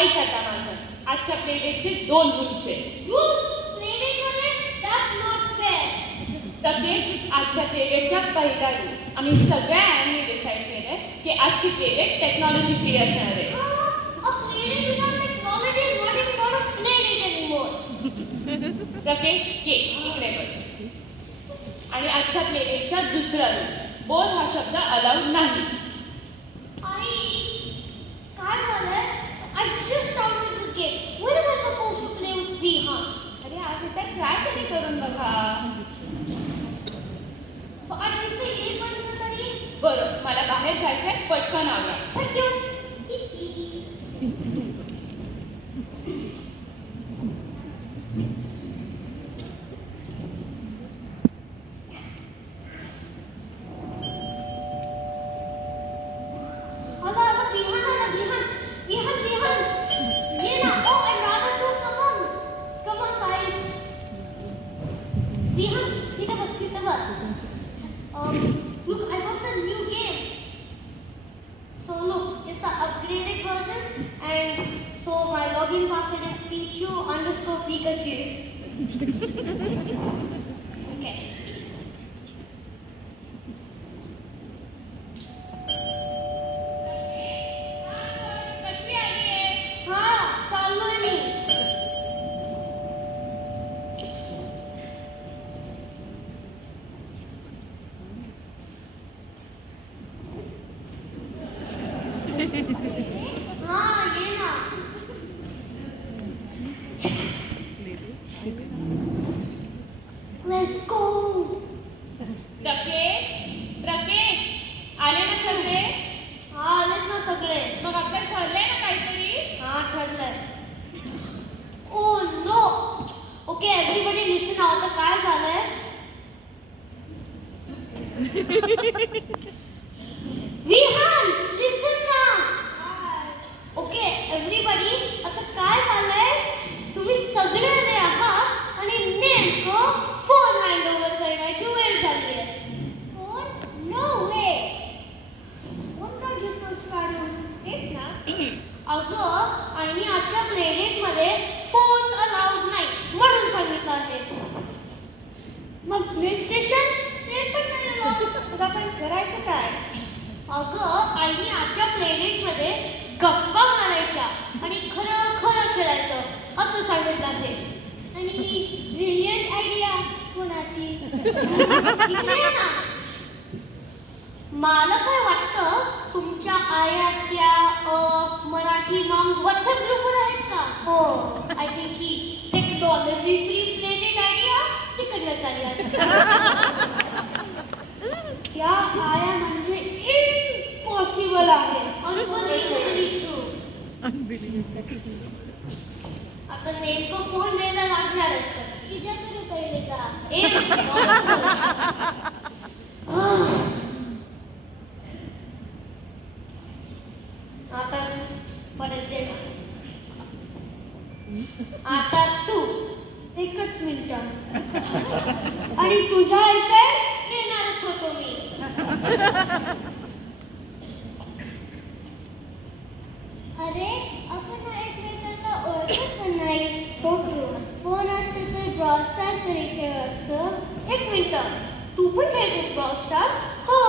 ऐक आता माझं. आजच्या प्लेडेटचे 2 रूल्स आहेत. रूल्स प्लेडेटमध्ये दॅट्स नॉट फेअर. प्रत्येक आजच्या प्लेडेटचा पहिला रूल आम्ही सगळ्यांनी डिसाईड केलं की आजची प्लेडेट टेक्नॉलॉजी फ्री असणार आहे. A playdate without technology is not even called a playdate anymore. प्रत्येक ये इकडे बस. आणि आजच्या प्लेडेटचा दुसरा रूल, बोर हा शब्द अलाउड नाही. आई, काय झालंय? I just started the game. When am I supposed to play with Vihan? अरे आज एकदा ट्राय तरी करून बघा. आज नुसतं 1 मिनिट तरी. बरं, मला बाहेर जायचंय, पटकन आवरा. Thank you. Ala, Vihan, Vihan. Ye na. Oh, and Radha too. Come on, guys. Vihan, इथं बस. Look, I got the new game. So look, it's the upgraded version, and so my login password is Pichu_Pikachu. Okay. कशी आलीये? हा, चाललोय मी. हा, ये ना. Let's go. प्रके आले ना सगळे? हा, आलेत ना सगळे. मग आपण ठरलंय ना काहीतरी? हा, ठरलंय. Oh no. Okay, everybody listen now. आता काय झालंय? Vihan, listen ना. Okay, everybody, आता काय झालंय? तुम्ही सगळे आले आहात आणि नेमकं फोन हँडओव्हर करण्याची वेळ झालीये. फोन? नो वे. फोन का घेतोस काढून? तेच ना. अगं, आणि आजच्या प्लेडेटमध्ये फोन अलाउड नाही म्हणून सांगितलं आहे. मग प्ले स्टेशन ते पण नाही अलाउड. मग आपण करायचं काय? अगं, आईने आजच्या प्लेडेटमध्ये गप्पा मारायच्या आणि खरं खेळायचं असं सांगितलं आहे. आणि ही ब्रिलियंट आयडिया कोणाची? इकडे ये ना. मला काय वाटतं, तुमच्या आया त्या मराठी मॉम्स व्हॉट्सअप ग्रुपवर आहेत का? हो. I think he technology free planet idea तिकडनं चालली असेल. त्या आया म्हणजे इम्पॉसिबल आहे. अनबिलिव्हेबली ट्रू. आता नेमकं फोन द्यायला लागणारच कसं? तिच्या तरी पहिले जा. इम्पॉसिबल. आता परत दे ना. आता तू. 1च मिनिट. आणि तुझा आयपॅड देणारच होतो मी. अरे, आपण एकमेकांना ओळखत पण नाही. फोन असते तर ब्रॉड स्टार्स तरी खेळ असतं. 1 मिनिट. तू पण खेळतेस ब्रॉड स्टार्स? हो.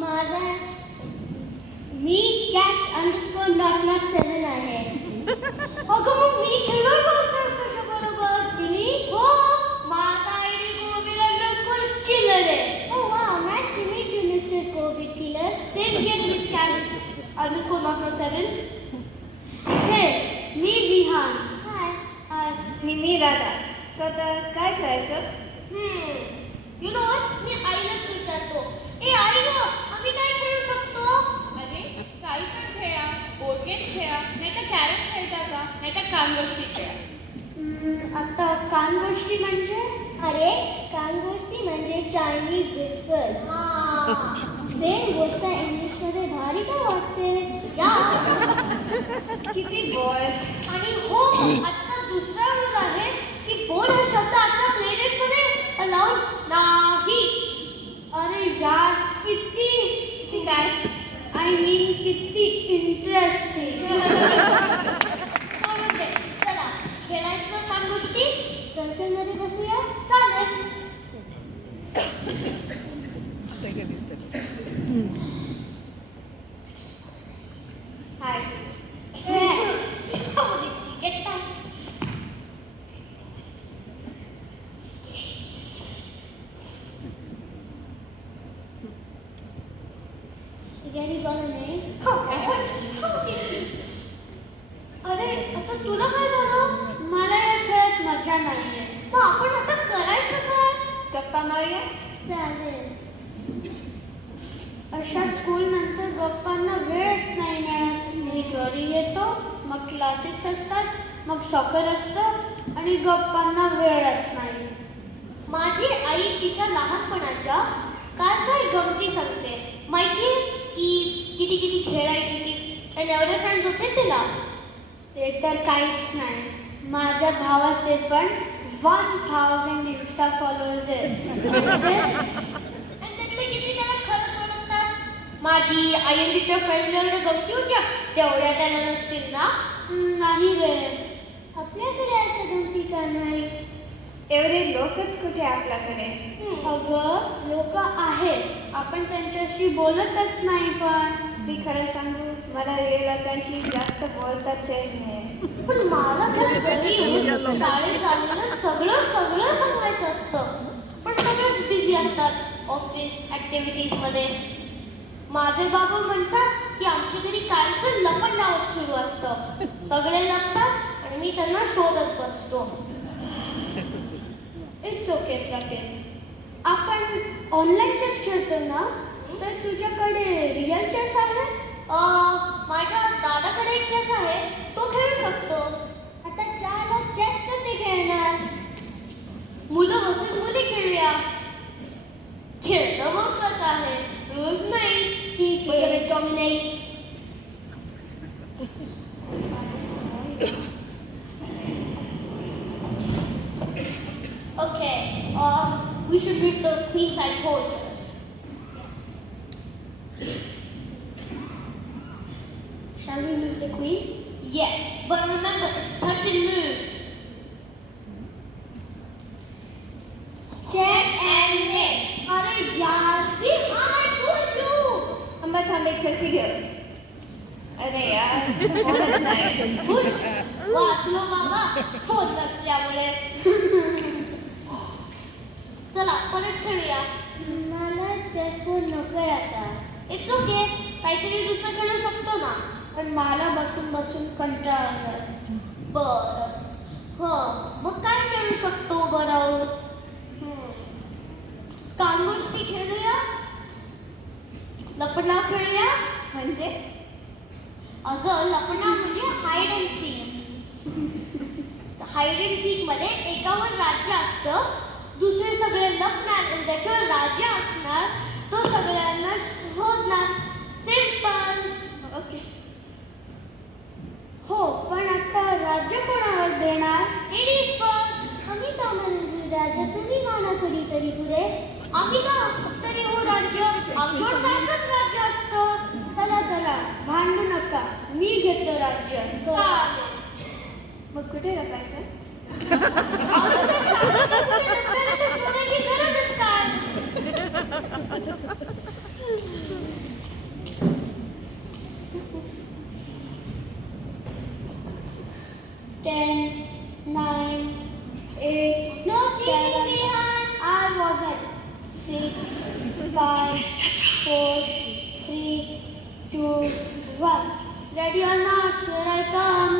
माझा मी cash_not7 आहे. अगं, मग मी खेळणार ब्रॉड स्टार्स कशाबरोबर? तिने? हो. माझा आयडी Covid_killer आहे. Oh wow, nice to meet you, Mr. Covid_killer. Same here, Miss cash_not7. हे, मी विहान. हाय. आणि मी राधा. स्वतः काय करायचं? यू नो मी आईलाच विचारतो. ए आई गं, आम्ही काय खेळू शकतो? अरे काही पण खेळा, बोर्ड गेम्स खेळा, नाहीतर कॅरम खेळता का, नाहीतर कानगोष्टी खेळा. आता कानगोष्टी म्हणजे? अरे, कानगोष्टी म्हणजे चायनीज विस्पर्स. सेम गोष्ट इंग्लिशमध्ये भारी का वाटते? या. किती बॉय. आणि हो, आता दुसरा रूल आहे की बोल हा शब्द आजच्या प्लेडेटमध्ये अलाउड नाही. अरे यार, किती काय? आय मीन किती इंटरेस्टिंग. हाय. Get back. Spaghetti bolognese. अरे आता तुला काय झालं? मला या खेळात मजा नाहीये. मग आपण आता करायचं काय? गप्पा मारूया. चालेल. अशा स्कूल नंतर गप्पांना वेळच नाही मिळत. मी घरी येतो, मग क्लासेस असतात, मग सॉकर असतं आणि गप्पांना वेळच नाही. माझी आई तिच्या लहानपणाच्या काय काय गमती सांगते. माहितीये ती किती किती खेळायची ती आणि एवढे फ्रेंड्स होते तिला. ते तर काहीच नाही. माझ्या भावाचे पण 1000 इन्स्टा फॉलोअर्स आहेत. म्हणजे आणि त्यातले किती त्याला खरंच ओळखतात. माझी आई आणि तिच्या फ्रेंड जेवढ्या गमती होत्या तेवढ्या त्याला नसतील ना. नाही रे. आपल्याकडे अशा गमती का नाही? एवढे लोकच कुठे आपल्याकडे. अगं लोक आहेत, आपण त्यांच्याशी बोलतच नाही. पण मी खरं सांगू, मला रे लोकांची जास्त बोलताच येत नाही. पण मला तर घरी येऊन शाळेत झालेलं सगळं सगळं सांगायचं असतं. पण सगळेच बिझी असतात ऑफिस ॲक्टिव्हिटीजमध्ये. माझे बाबा म्हणतात की आमच्या घरी कायमचं लपंडाव सुरू असतं. सगळे लपतात आणि मी त्यांना शोधत बसतो. इट्स ओके प्रके. आपण ऑनलाईन चेस खेळतो ना, तर तुझ्याकडे रिअल चेस आहे? माझ्या दादाकडे एक चेस आहे, तो खेळू शकतो. आता 4 लोक चेस कसे खेळणार? मुलं वर्सेस मुली खेळूया. खेळणं महत्वाचं आहे, रूल्स नाही. ठीक आहे. Dominate. Okay, we should move the queen side pawn first. Shall we move the queen? Yes, but remember, it's touch and move. Check and mate. अरे यार, I told you. आंबा थांब एक सेल्फी घेऊ. अरे यार, कोणच नाही. हुश, वाचलो बाबा फोन नसल्यामुळे. चला परत खेळूया. मला चेस बोर्ड नकोय आता. इट्स ओके, काहीतरी दुसरं खेळू शकतो ना. पण मला बसून बसून कंटाळा आलाय. बरं. मग काय खेळू शकतो बरं? कानगोष्टी खेळूया. लपंडाव खेळूया. म्हणजे अगं लपंडाव म्हणजे hide and sick. Hide and sick मध्ये एकावर राज्य असतं, दुसरे सगळे लपणार आणि त्याच्यावर राज्य असणार, तो सगळ्यांना शोधणार. सिंपल. ओके. हो, पण आता राज्य कोणावर देणार? Ladies first. आम्ही का म्हणून राज्य, तुम्ही माना कधीतरी पुढे. आम्ही का तरी हो राज्य, आमच्यावर सारखंच राज्य असतं. चला चला, भांडू नका, मी घेतो राज्य. चालेल. मग कुठे लपायचं? आम्ही तर सांगितलं कुठे लपल्याने तर शोधायची गरजच काय? 10, 9, 8, No 7. cheating, Vihan. I wasn't. 6, 5, 4, 3, 2, 1. Ready or not, here I come.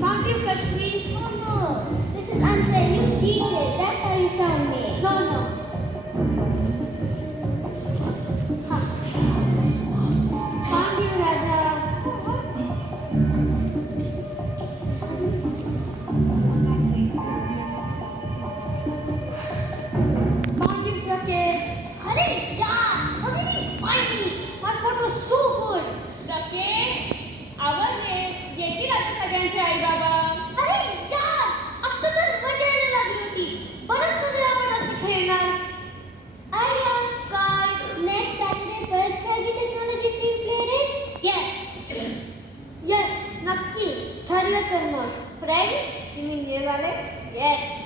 Found you, Kashmir. Oh no, this is unfair. You cheated. That's how you found me. No. Found you, Radha. Found you, Praket. Hurry, yeah. How did he find me? My phone was so good. रके आवडले, येतील आता सगळ्यांचे आई बाबा. अरे यार, आता तर मजा यायला लागली होती. परत कधी आपण असं खेळणार? अरे यार, काय नेक्स्ट सॅटर्डे परत खेळायची टेक्नॉलॉजी फ्री तर मग फ्रेंड्स तुम्ही नेवाले येस